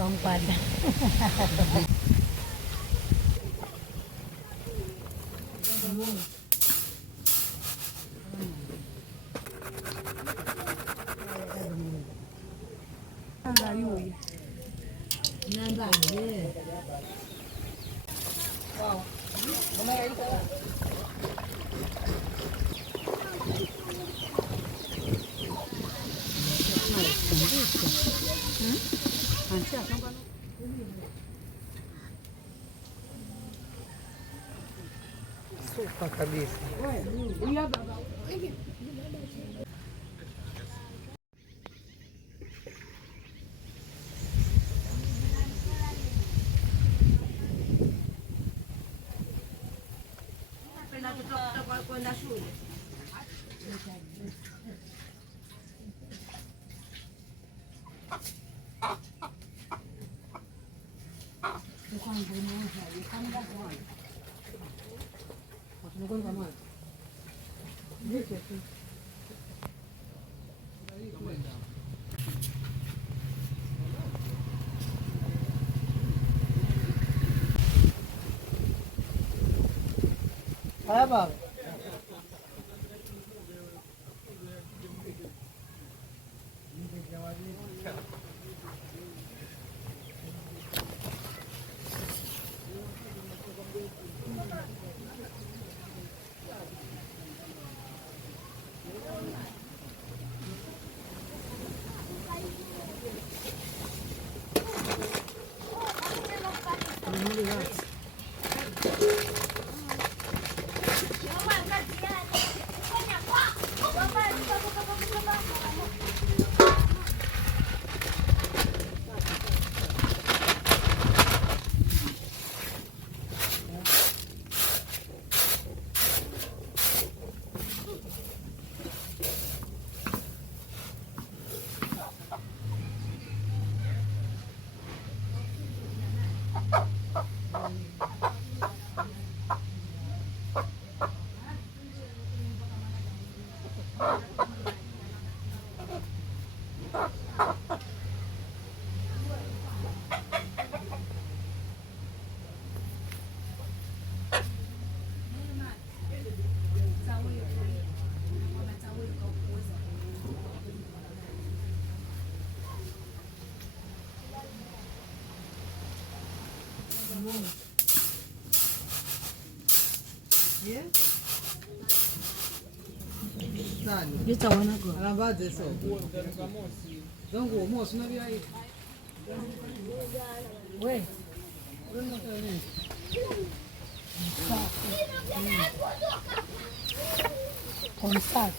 Kompad. Supa kabisa. Kwenda shule. Haya baba. Nitaona go. Alambaze so. Zangu mosi na bia hii. We. Konsa.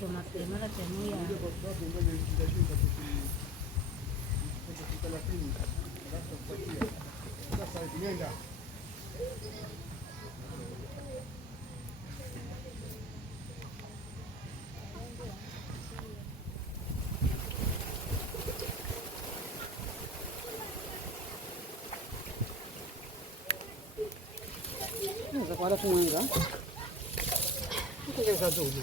moto mapema na temu ya. Agora com manga. O que é que tudo?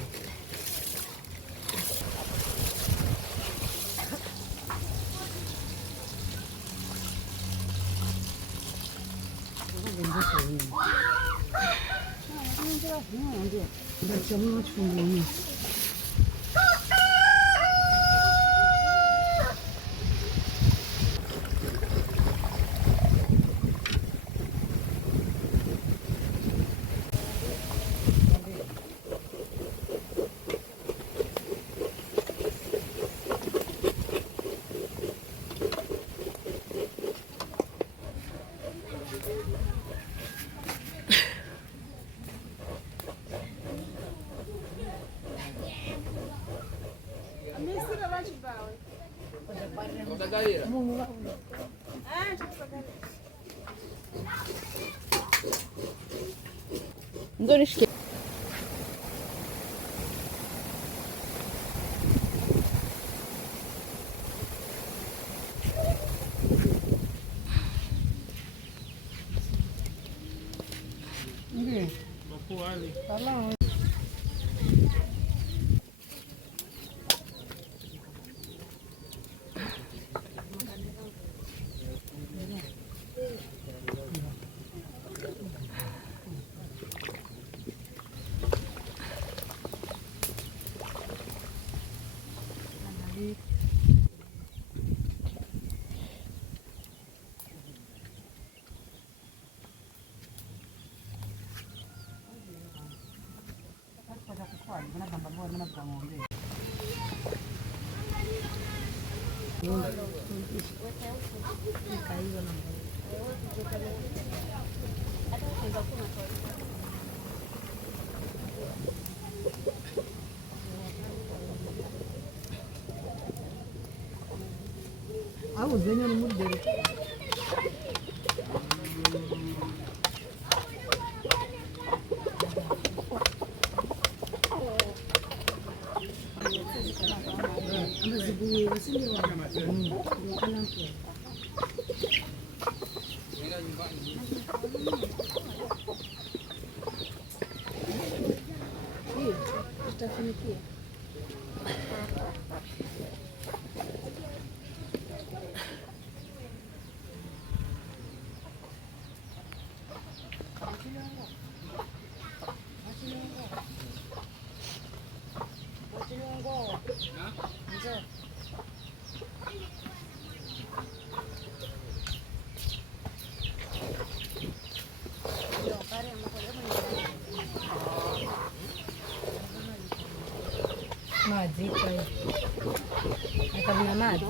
Dönüşke. Tamam. Au zenye ni mudere. Amazibuye basinde wa. Kalampo. Hii tutafunikia. Maji kwa hiyo. Akabina maji.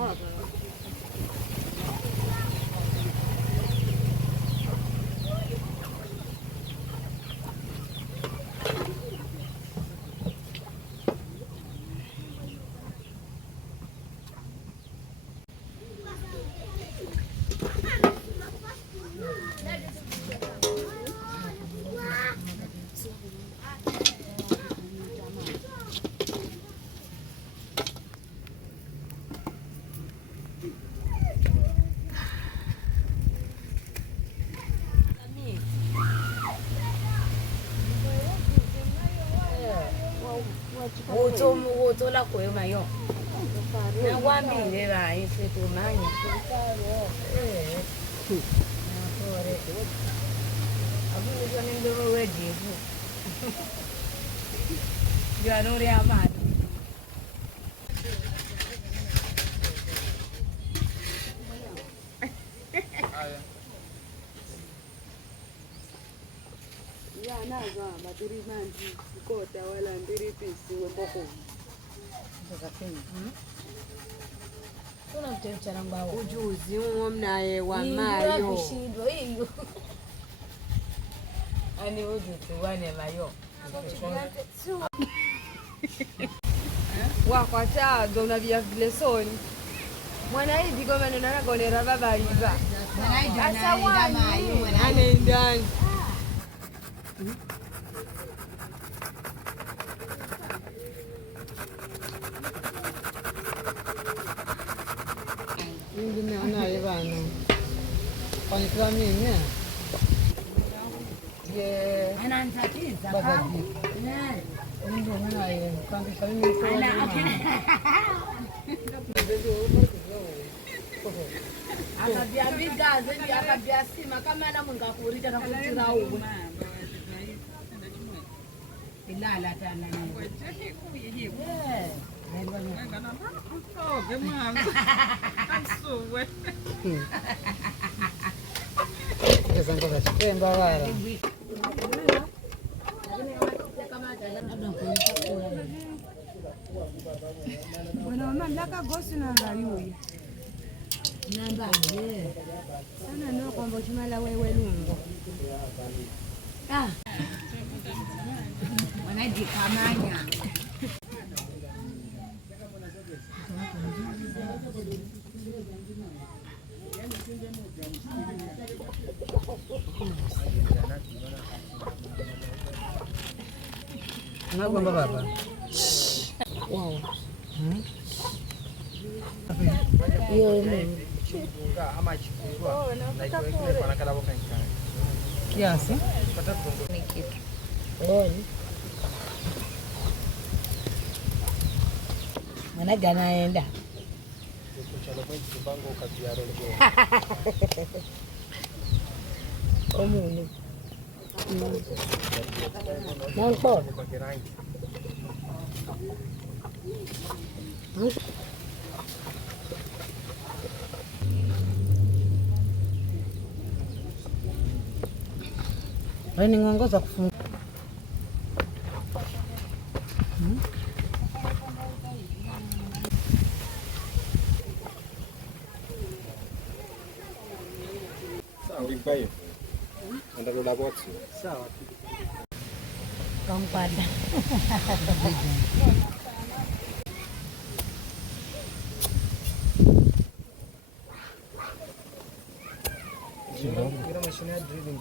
Woto la koyo mayo. Na wambile ba ifeto manya. Abu ndio ndio ready. Ya no re amado. Ya nazo baturi manzi kota wala ndiri pisi wemboko. Kuna mtecha na mbao. Ujuzi umnaye wa mayo. Kushindwa hiyo. Ani ujuzi wane mayo. wakwatazo unavia vile soni mwanaidi kama nena gonera baba iva asa wani anaendani Mimi naona bana. Kwani kwa mimi ye Ananitatiza. baba ndio maana yeye kwanza sasa mimi akavyambika zevi akavyasima kama na mwinga kurita na kutira uwe ilala tana Kesanga za Chipemba wala. Bwana mamlaka gosi na ngayuya namba sana no kwamba chimala wewe lungo wanajikamanya Unakwamba baba. wow Hiyo ni ama chikungwa na ikiwe kwa nakala boka nkani. Kiasi? Ni kitu. Oni. mwanaga naenda Omuni. Nanko. Wewe ni ngongoza kufunga. Ulimpayo. Anda lola box. Sawa. kampada Kira mashine ya drilling.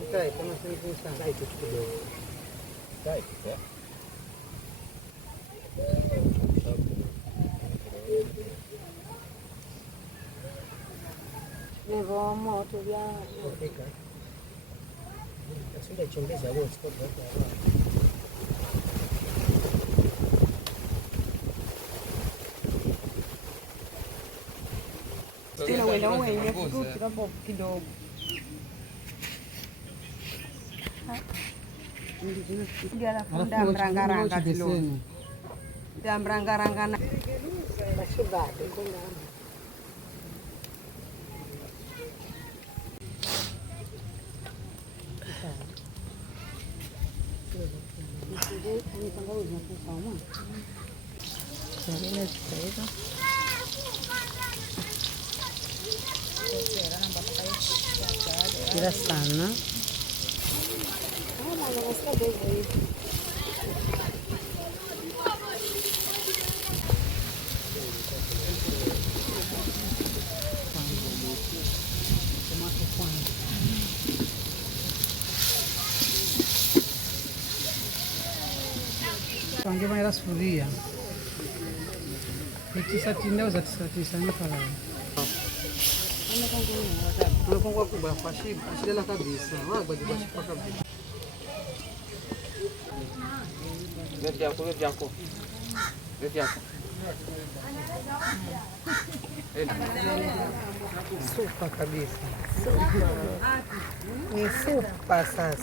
Okay, kama sisi sana kitu kidogo. nevo moto vya Sunda chongeza leo sport wako. tena wenda wenye kutu hapo kidogo ndio anafunda mrangaranga kidogo ndio mrangaranga na Bashibade kuna. Kira sana. Wangewa era sufuria. Tisa ni pala. Unakongwa kubwa kwa shida kabisa. Wago jiba shipaka kabisa. Vete yako. Supa kabisa. Ni supa sasa.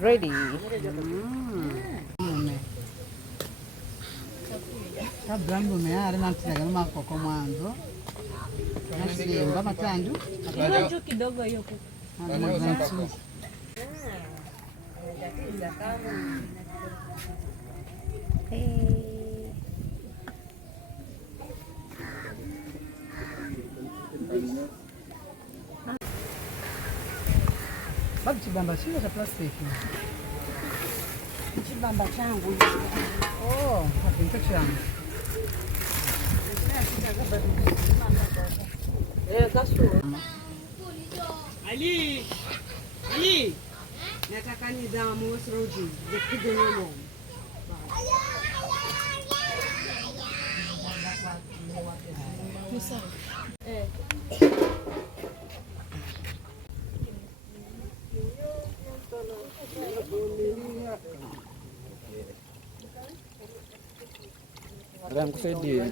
Ready. kabla mlume ari namtiraga makoko mwanzo nashimba matandu Hiyo kidogo hiyo kuku. Babu chibamba chile cha plastiki. Chibamba changu. Oh, hapo ndio changu. Ali. Nataka nidhamu usirudi. Zipige nyongo. Ada yang kusedih.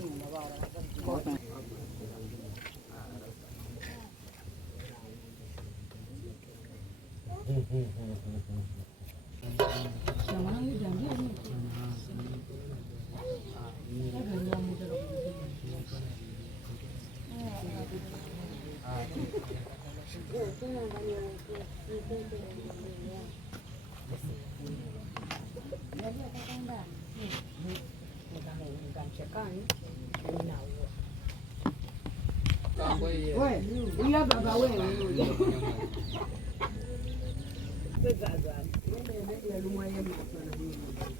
Ila baba wewe.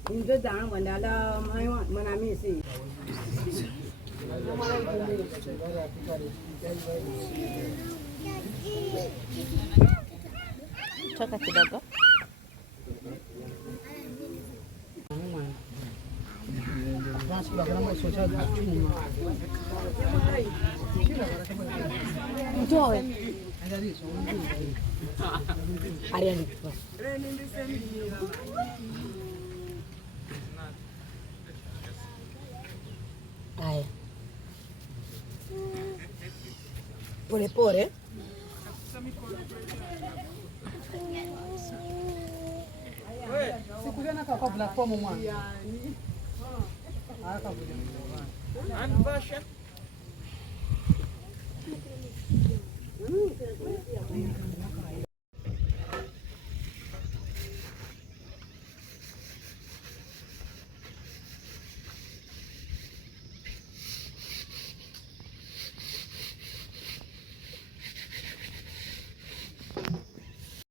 Ndio tano mwandala mwana misi. Choka kidogo. Mtoe. Ariani. Haya. Pole pole. Sikujana kwa kabla kwa mwana. Anvasha.